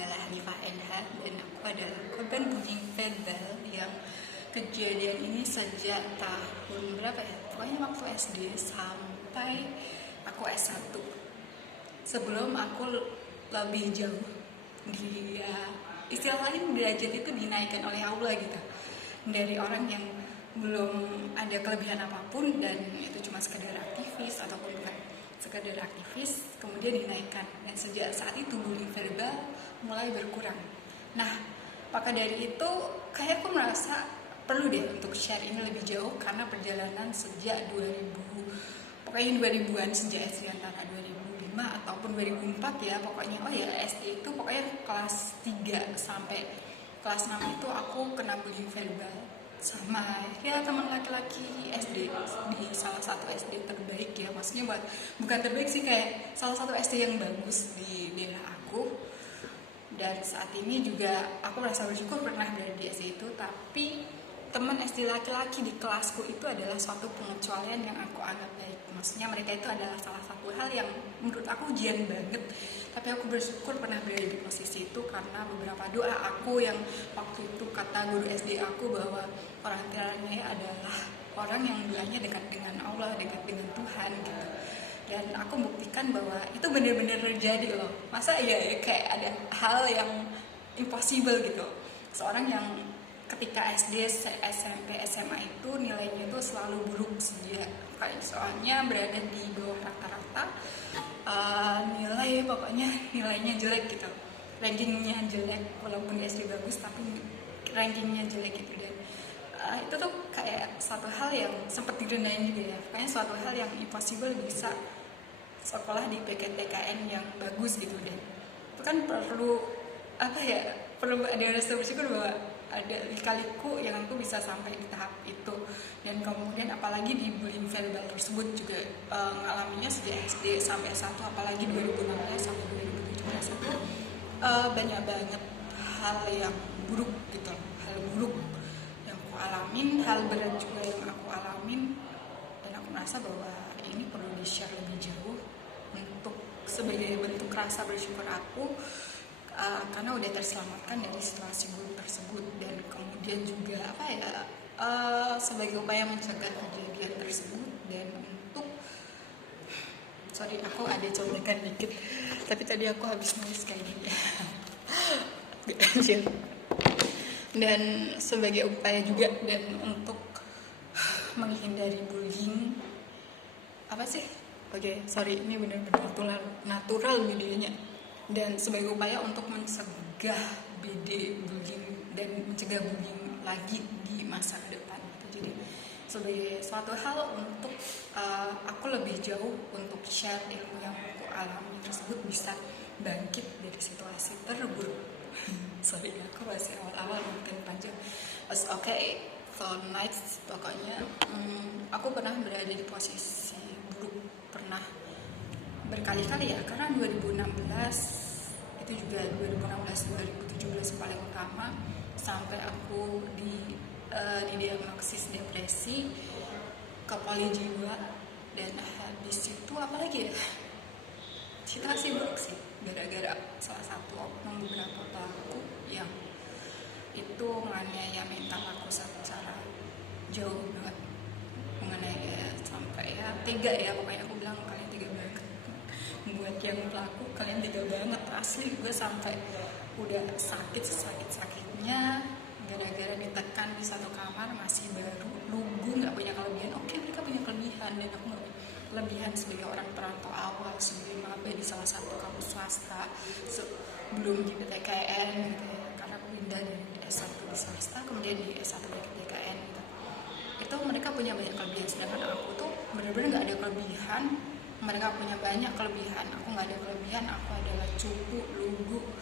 adalah Hanifah Endha dan aku adalah korban bullying verbal yang kejadian ini sejak tahun berapa ya? Pokoknya waktu SD sampai aku S1. Sebelum aku lebih jauh, dia istilah lain derajat itu dinaikkan oleh Allah gitu. Dari orang yang belum ada kelebihan apapun dan itu cuma sekedar aktivis ataupun bukan sekedar aktivis, kemudian dinaikkan, dan sejak saat itu bullying verbal mulai berkurang. Nah, maka dari itu kayak aku merasa perlu deh untuk share ini lebih jauh, karena perjalanan sejak 2000-an, sejak SD antara 2005 ataupun 2004 ya, pokoknya SD itu pokoknya kelas 3 sampai kelas 6 itu aku kena bullying verbal sama ya teman laki-laki SD di salah satu SD terbaik ya, maksudnya bukan terbaik sih, kayak salah satu SD yang bagus di daerah aku. Dan saat ini juga aku merasa bersyukur pernah berada di SD itu, tapi teman SD laki-laki di kelasku itu adalah suatu pengecualian yang aku anggap baik. Maksudnya mereka itu adalah salah satu hal yang menurut aku ujian banget, tapi aku bersyukur pernah berada di posisi itu karena beberapa doa aku yang waktu itu kata guru SD aku bahwa orang tiranya adalah orang yang doanya dekat dengan Allah, dekat dengan Tuhan gitu. Dan aku buktikan bahwa itu benar-benar terjadi loh. Masa ya kayak ada hal yang impossible gitu. Seorang yang ketika SD, SMP, SMA itu nilainya itu selalu buruk sejak kayak soalnya berada di bawah rata-rata, nilainya jelek gitu, rankingnya jelek, walaupun di SD bagus tapi rankingnya jelek gitu. Dan itu tuh kayak suatu hal yang sempat direndahin juga ya, kayaknya suatu hal yang impossible bisa sekolah di PTKN yang bagus gitu. Dan itu kan perlu ada rasa bersyukur bahwa ada lika-liku yang aku bisa sampai di tahap itu. Dan kemudian apalagi di bullying verbal tersebut juga mengalaminya sejak SD sampai S1, apalagi 2016 sampai 2017 itu banyak banget hal yang buruk gitu, hal buruk yang aku alamin, hal berat juga yang aku alamin. Dan aku merasa bahwa ini perlu di-share lebih jauh untuk sebagai bentuk rasa bersyukur aku karena udah terselamatkan dari situasi buruk tersebut. Dan kemudian juga sebagai upaya mencegah kejadian tersebut. Dan untuk aku ada contekan dikit, tapi tadi aku habis nulis kayak gini dan sebagai upaya juga dan untuk menghindari bullying ini benar-benar natural videonya. Dan sebagai upaya untuk mencegah bullying dan mencegah bullying lagi di masa depan gitu. Jadi sebagai suatu hal untuk aku lebih jauh untuk share ilmu yang aku alami tersebut bisa bangkit dari situasi terburuk. Aku masih awal-awal mungkin panjang. So nice, pokoknya aku pernah berada di posisi buruk, pernah berkali-kali ya, karena 2016 itu juga 2017 paling utama, sampai aku didiagnosis depresi ke polijiwa. Dan habis itu apalagi ya, situasi buruk sih, gara-gara salah satu oknum beberapa pelaku yang itu menganiaya mental aku secara jauh banget, menganiaya sampai tega ya, pokoknya aku bilang kalian tega banget buat yang pelaku, kalian tega banget asli. Gue sampai udah sakitnya gara-gara ditekan di satu kamar, masih baru, lugu, nggak punya kelebihan. Mereka punya kelebihan dan aku nggak punya kelebihan sebagai orang perantau awal, sebagai maba di salah satu kampus swasta sebelum di PTKN gitu ya, karena aku pindah dari S1 di swasta kemudian di S1 di PTKN gitu. Itu mereka punya banyak kelebihan, sedangkan aku tuh benar-benar nggak ada kelebihan. Mereka punya banyak kelebihan, aku nggak ada kelebihan. Aku adalah cupu, lugu,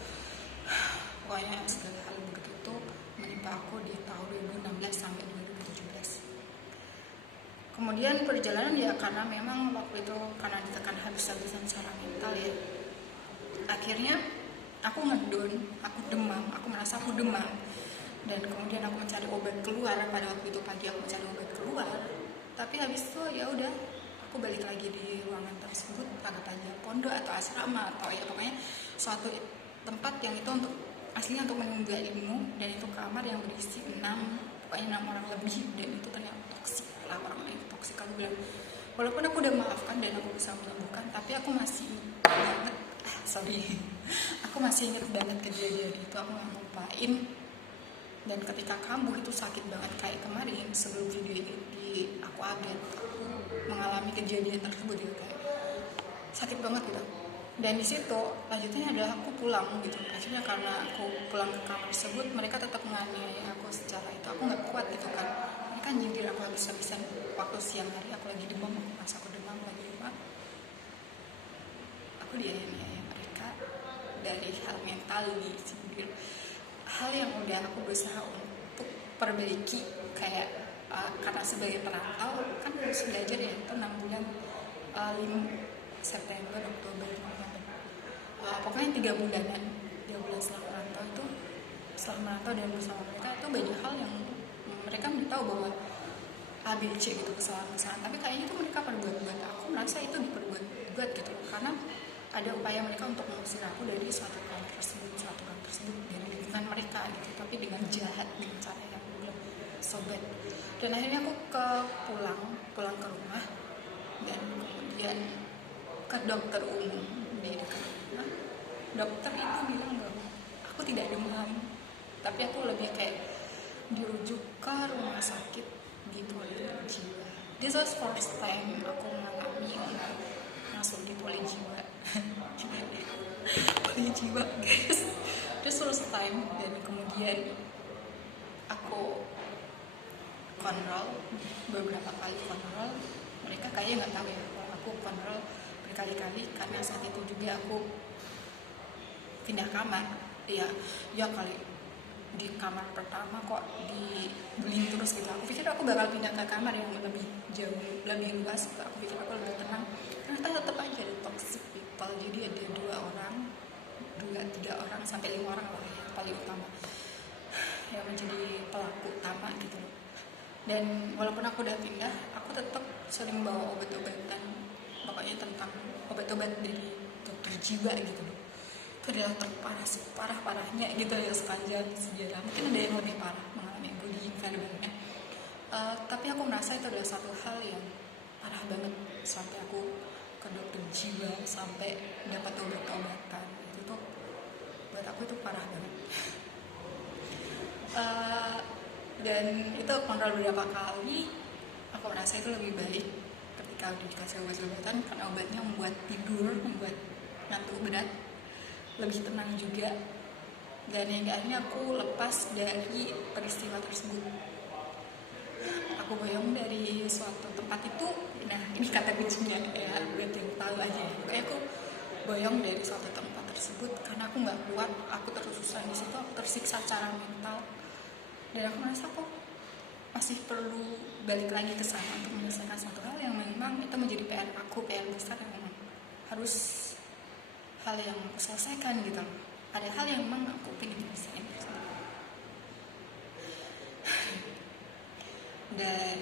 pokoknya segala hal begitu itu menimpa aku di tahun 2016 sampai 2017. Kemudian perjalanan ya, karena memang waktu itu karena ditekan habis-habisan secara mental ya, akhirnya aku ngedon, aku demam, aku merasa aku demam. Dan kemudian aku mencari obat keluar. Pada waktu itu pagi aku mencari obat keluar, tapi habis itu ya udah, aku balik lagi di ruangan tersebut, anggap aja pondok atau asrama atau ya pokoknya suatu tempat yang itu untuk aslinya untuk menunggu ilmu, dan itu kamar yang berisi 6 orang lebih, dan itu ternyata toksik lah, orang itu toksik. Aku bilang walaupun aku udah maafkan dan aku bisa menyembuhkan, tapi aku masih banget aku masih inget banget kejadian itu, aku nggak lupain. Dan ketika kambuh itu sakit banget, kayak kemarin sebelum video ini aku update, aku mengalami kejadian tersebut gitu, kayak sakit banget gitu. Dan di situ lanjutnya adalah aku pulang gitu. Akhirnya karena aku pulang ke kamar tersebut, mereka tetap menganiaya aku secara itu. Aku nggak kuat gitu kan. Mereka nyindir aku habis-habisan. Waktu siang hari aku lagi demam, aku demam lagi demam. Aku dianiaya mereka dari hal mental, disindir. Hal yang udah aku berusaha untuk perbaiki, kayak karena sebagai perantau kan harus belajar ya, itu 6 bulan, 5 September, Oktober, November, pokoknya 3 bulanan, 3 bulan setelah merantau itu, setelah merantau dan bersama mereka itu banyak hal yang mereka tahu bahwa ABC gitu, kesalahan-kesalahan, tapi kayaknya itu mereka perbuat-buat. Aku merasa itu diperbuat-buat gitu, karena ada upaya mereka untuk mengusir aku dari suatu kamar tersebut, dari lingkungan mereka gitu, tapi dengan jahat, dengan cara yang belum sobat. Dan akhirnya aku pulang ke rumah, dan kemudian ke dokter umum di dekat rumah. Dokter itu bilang bahwa aku tidak demam, tapi aku lebih kayak dirujuk ke rumah sakit di poli jiwa. This was first time aku mengalami masuk di poli jiwa. Poli jiwa guys, this first time. Dan kemudian aku kontrol beberapa kali, mereka kayaknya nggak tahu ya kalau aku kontrol berkali-kali, karena saat itu juga aku pindah kamar. Ya kali di kamar pertama kok dibullying terus gitu. Aku pikir aku bakal pindah ke kamar yang lebih jauh, lebih luas. Aku pikir aku lebih tenang. Ternyata tetap aja ada toxic people. Jadi ada 3 orang sampai 5 orang lah yang paling utama, yang menjadi pelaku utama gitu. Dan walaupun aku udah pindah, aku tetap sering bawa obat-obatan, pokoknya tentang obat-obat dari dokter jiwa gitu loh. Itu adalah parah-parahnya gitu ya sepanjang sejarah. Mungkin ada yang lebih parah mengalami bullying verbalnya, tapi aku merasa itu adalah satu hal yang parah banget. Sampai aku ke dokter jiwa, sampai dapat obat-obatan, itu tuh buat aku itu parah banget. Dan itu kontrol beberapa kali, aku merasa itu lebih baik ketika udah dikasih obat-obatan, karena obatnya membuat tidur, membuat ngantuk berat, lebih tenang juga. Dan yang akhirnya aku lepas dari peristiwa tersebut. Aku boyong dari suatu tempat itu. Nah ini kata kuncinya ya, buat yang tahu aja ya. Pokoknya aku boyong dari suatu tempat tersebut karena aku nggak kuat, aku terusan di situ, aku tersiksa secara mental. Dan aku merasa kok masih perlu balik lagi ke sana untuk menyelesaikan suatu hal yang memang itu menjadi PR aku, PR besar yang memang harus hal yang aku selesaikan gitu. Ada hal yang memang aku pengen selesaikan. Dan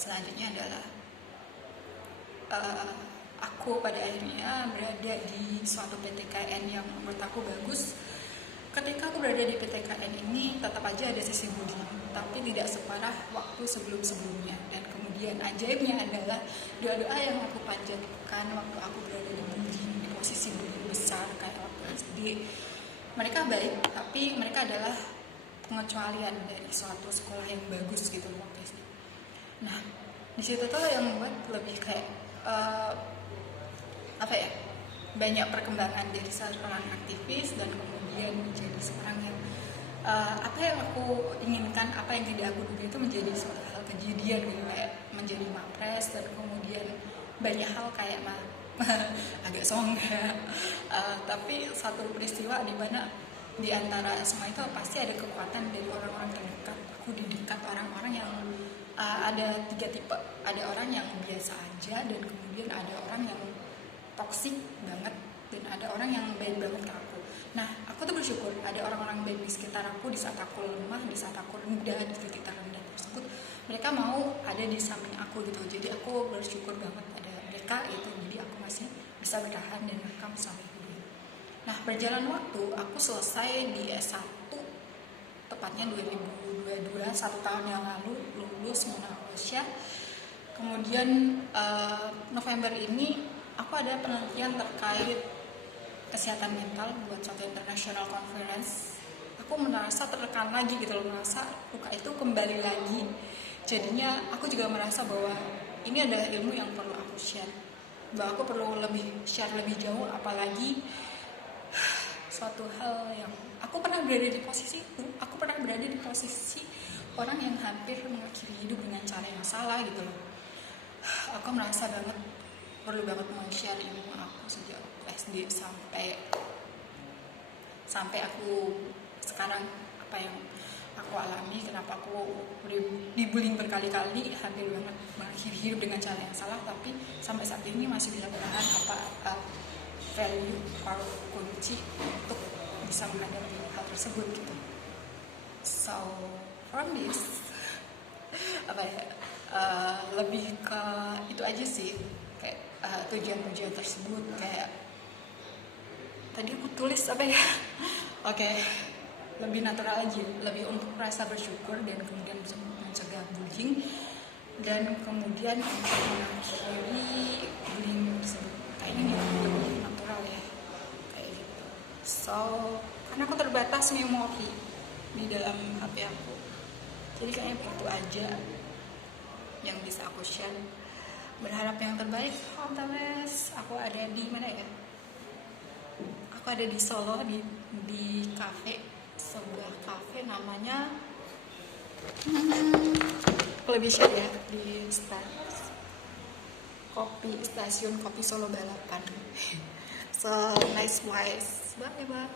selanjutnya adalah aku pada akhirnya berada di suatu PTKN yang menurut aku bagus. Ketika aku berada di PTKN ini, tetap aja ada sisi bullying, tapi tidak separah waktu sebelum-sebelumnya. Dan kemudian ajaibnya adalah doa-doa yang aku panjatkan waktu aku berada di bullying, di posisi bullying besar kayak waktu SD. Mereka baik, tapi mereka adalah pengecualian dari suatu sekolah yang bagus gitu waktu SD. Nah, di situ tuh yang membuat lebih kayak banyak perkembangan dari seorang aktivis, dan kemudian menjadi seorang yang apa yang aku inginkan, apa yang tidak aku duga itu menjadi suatu hal kejadian gitu, kayak menjadi mapres. Dan kemudian banyak hal kayak agak songgak, tapi satu peristiwa di mana di antara semua itu pasti ada kekuatan dari orang-orang terdekat. Aku di dekat orang-orang yang ada 3 tipe. Ada orang yang biasa aja, dan kemudian ada orang yang toksik banget, dan ada orang yang baik banget ke aku. Nah, aku tuh bersyukur ada orang-orang baik di sekitar aku di saat aku lemah, di saat aku rendah, di titik terendah tersebut. Mereka mau ada di samping aku gitu. Jadi aku bersyukur banget pada mereka itu. Jadi aku masih bisa bertahan dan rekam sampai ini. Nah, berjalan waktu aku selesai di S1 tepatnya 2022, 1 tahun yang lalu lulus Munawasyah. Kemudian November ini aku ada penelitian terkait kesehatan mental buat suatu international conference. Aku merasa tertekan lagi gitu loh, merasa luka itu kembali lagi. Jadinya aku juga merasa bahwa ini adalah ilmu yang perlu aku share, bahwa aku perlu share lebih jauh, apalagi suatu hal yang aku pernah berada di posisi itu. Aku pernah berada di posisi orang yang hampir mengakhiri hidup dengan cara yang salah gitu loh. Aku merasa banget perlu banget share ilmu aku sejak SD sampai aku sekarang, apa yang aku alami, kenapa aku dibullying berkali-kali, hampir banget mengakhiri hidup dengan cara yang salah, tapi sampai saat ini masih bisa menahan value atau kunci untuk bisa menghadapi hal tersebut gitu. So from this lebih ke itu aja sih, kayak tujuan-tujuan tersebut, kayak tadi aku tulis Oke, lebih natural aja, lebih untuk rasa bersyukur dan kemudian bisa mencegah bullying, dan kemudian untuk mengakhiri bullying tersebut. Kayaknya lebih natural ya, kayak gitu. So karena aku terbatas memori di dalam HP aku, jadi kayaknya itu aja yang bisa aku share. Berharap yang terbaik. Aku ada di mana ya? Aku ada di Solo, di kafe, sebuah kafe namanya lebih share ya, di stasiun kopi Solo Balapan. So nice place. Bye bye.